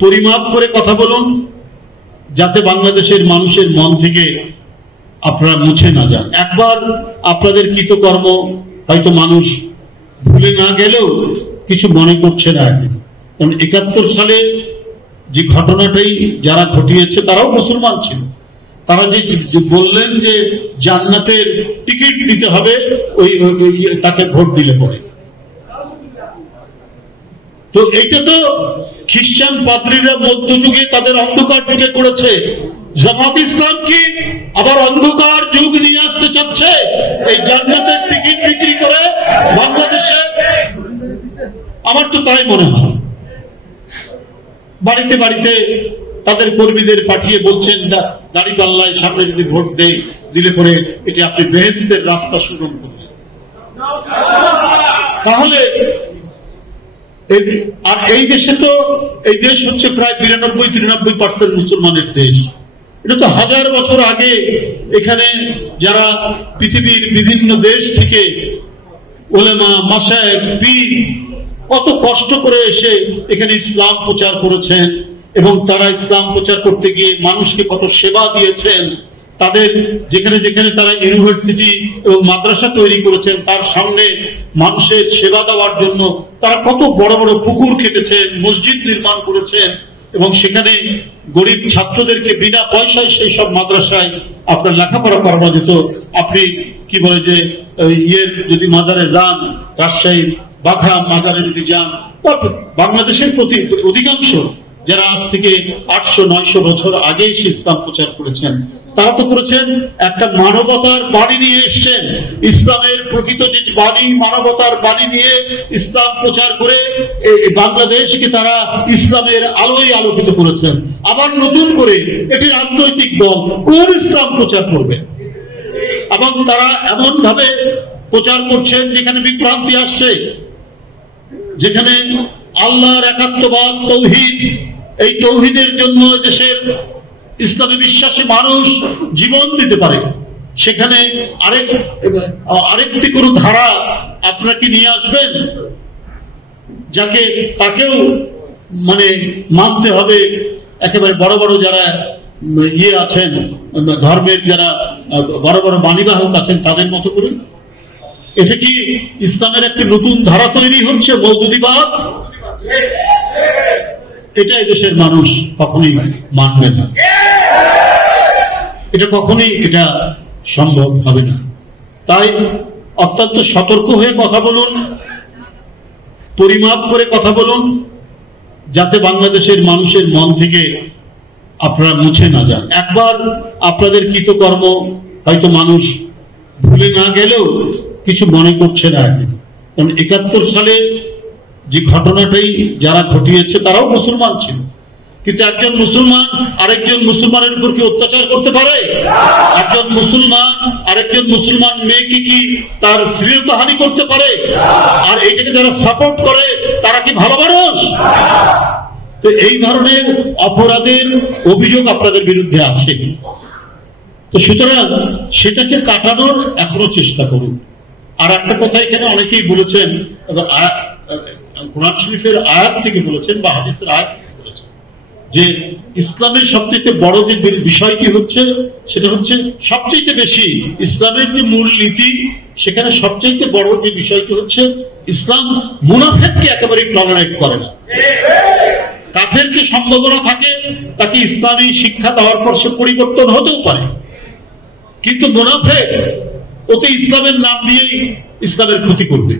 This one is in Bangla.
পরিমাপ করে কথা বলুন, যাতে বাংলাদেশের মানুষের মন থেকে আপনারা মুছে না যান। একবার আপনাদের কৃতকর্ম হয়তো মানুষ ভুলে না গেলেও কিছু মনে করছে না। কারণ ৭১ সালে যে ঘটনাটাই যারা ঘটিয়েছে তারাও মুসলমান ছিল। তারা যে বললেন যে জান্নাতের টিকিট দিতে হবে ওই তাকে ভোট দিলে পরে, তো এইটা তো খ্রিস্টান পাদ্রীরা মধ্যযুগে তাদের অন্ধকার যুগে করেছে। জামাত ইসলাম কি আবার অন্ধকার যুগ নিয়ে আসতে চাচ্ছে এই জান্নাতের টিকিট বিক্রি করে বাংলাদেশে? আমার তো তাই মনে হয়। বাড়িতে বাড়িতে তাদের কর্মীদের পাঠিয়ে বলছেন দাড়িপাল্লায় সামনে যদি ভোট দিলে পরে এটি আপনি বেহেশতের রাস্তা সুগম করবেন। তাহলে আর এই দেশে তো এই দেশ হচ্ছে প্রায় ৯২-৯৩% মুসলমানের দেশ। এটা তো হাজার বছর আগে এখানে যারা পৃথিবীর বিভিন্ন দেশ থেকে উলেমা, মাশায়েখ, পীর কত কষ্ট করে এসে এখানে ইসলাম প্রচার করেছেন, এবং তারা ইসলাম প্রচার করতে গিয়ে মানুষকে কত সেবা দিয়েছেন। তাদের যেখানে যেখানে তারা ইউনিভার্সিটি এবং মাদ্রাসা তৈরি করেছেন তার সামনে মানুষের সেবা দেওয়ার জন্য তারা কত বড় বড় পুকুর কেটেছেন, মসজিদ নির্মাণ করেছেন, এবং সেখানে গরিব ছাত্রদেরকে বিনা পয়সায় সেই সব মাদ্রাসায় আপনার লেখাপড়া করানো যেত। আপনি কি বলে যে যদি মাজারে যান, রাজশাহী বাঘা মাজারে যদি যান, বাংলাদেশের প্রতি অধিকাংশ যারা আজ থেকে ৮০০-৯০০ বছর আগে এসে ইসলাম প্রচার করেছেন তারা তো করেছেন একটা মানবতার বাণী নিয়ে এসছেন। ইসলামের প্রকৃত যে বাণী, মানবতার বাণী নিয়ে ইসলাম প্রচার করে বাংলাদেশকে তারা ইসলামের আলোয় আলোকিত করেছেন। আবার নতুন করে এটি রাজনৈতিক দল কোন ইসলাম প্রচার করবে, এবং তারা এমন ভাবে প্রচার করছেন যেখানে বিভ্রান্তি আসছে, যেখানে আল্লাহর একাত্মবাদ, তৌহিদ, এই তৌহিদের জন্য দেশের ইসলামে বিশ্বাসী মানুষ জীবন দিতে পারে, সেখানে আরেকটি কোন ধারা আপনাকে নিয়ে আসবেন যাকে তাকেও মানে মানতে হবে। একেবারে বড় বড় যারা আছেন ধর্মের, যারা বড় বড় বাণীবাহক আছেন তাদের মতো করে। এটা কি ইসলামের একটি নতুন ধারা তৈরি হচ্ছে, মওদুদিবাদ? এটা দেশের মানুষ কখনোই মানবে না, এটা কখনোই এটা সম্ভব হবে না। তাই অত্যন্ত সতর্ক হয়ে কথা বলুন, পরিমাপ করে কথা বলুন, যাতে বাংলাদেশের মানুষের মন থেকে আপনারা মুছে না যান। একবার আপনাদের কৃতকর্ম হয়তো মানুষ ভুলে না গেলেও কিছু মনে করছে না। কারণ ৭১ সালে যে ঘটনাটাই যারা ঘটিয়েছে তারাও মুসলমান ছিল। কিন্তু একজন মুসলমান আরেকজন মুসলমানের উপর কি অত্যাচার করতে পারে? একজন মুসলমান আরেকজন মুসলমান মেয়েকে কি তার শ্লীলতাহানি করতে পারে? আর এটাকে যারা সাপোর্ট করে তারা কি ভালো মানুষ? তো এই ধরনের অপরাধের অভিযোগ আপনাদের বিরুদ্ধে আছে। তো সুতরাং সেটাকে কাটানোর এখনো চেষ্টা করুন। আর একটা কথা এখানে অনেকেই বলেছেন, কোরআন শরীফের আয়াত থেকে বলেছেন বা হাদিসের আয়াত থেকে বলেছেন যে ইসলামের সবচেয়ে বড় যে বিষয়টি হচ্ছে সেটা হচ্ছে সবচেয়ে বেশি ইসলামের যে মূল নীতি, সেখানে সবচেয়ে বড় যে বিষয়টি হচ্ছে ইসলাম মুনাফিককে একেবারে টলারেট করে না। কাফেরকে সম্ভাবনা থাকে তাকে ইসলামী শিক্ষা দেওয়ার পর সে পরিবর্তন হতেও পারে, কিন্তু মুনাফিক ওতে ইসলামের নাম দিয়েই ইসলামের ক্ষতি করবে।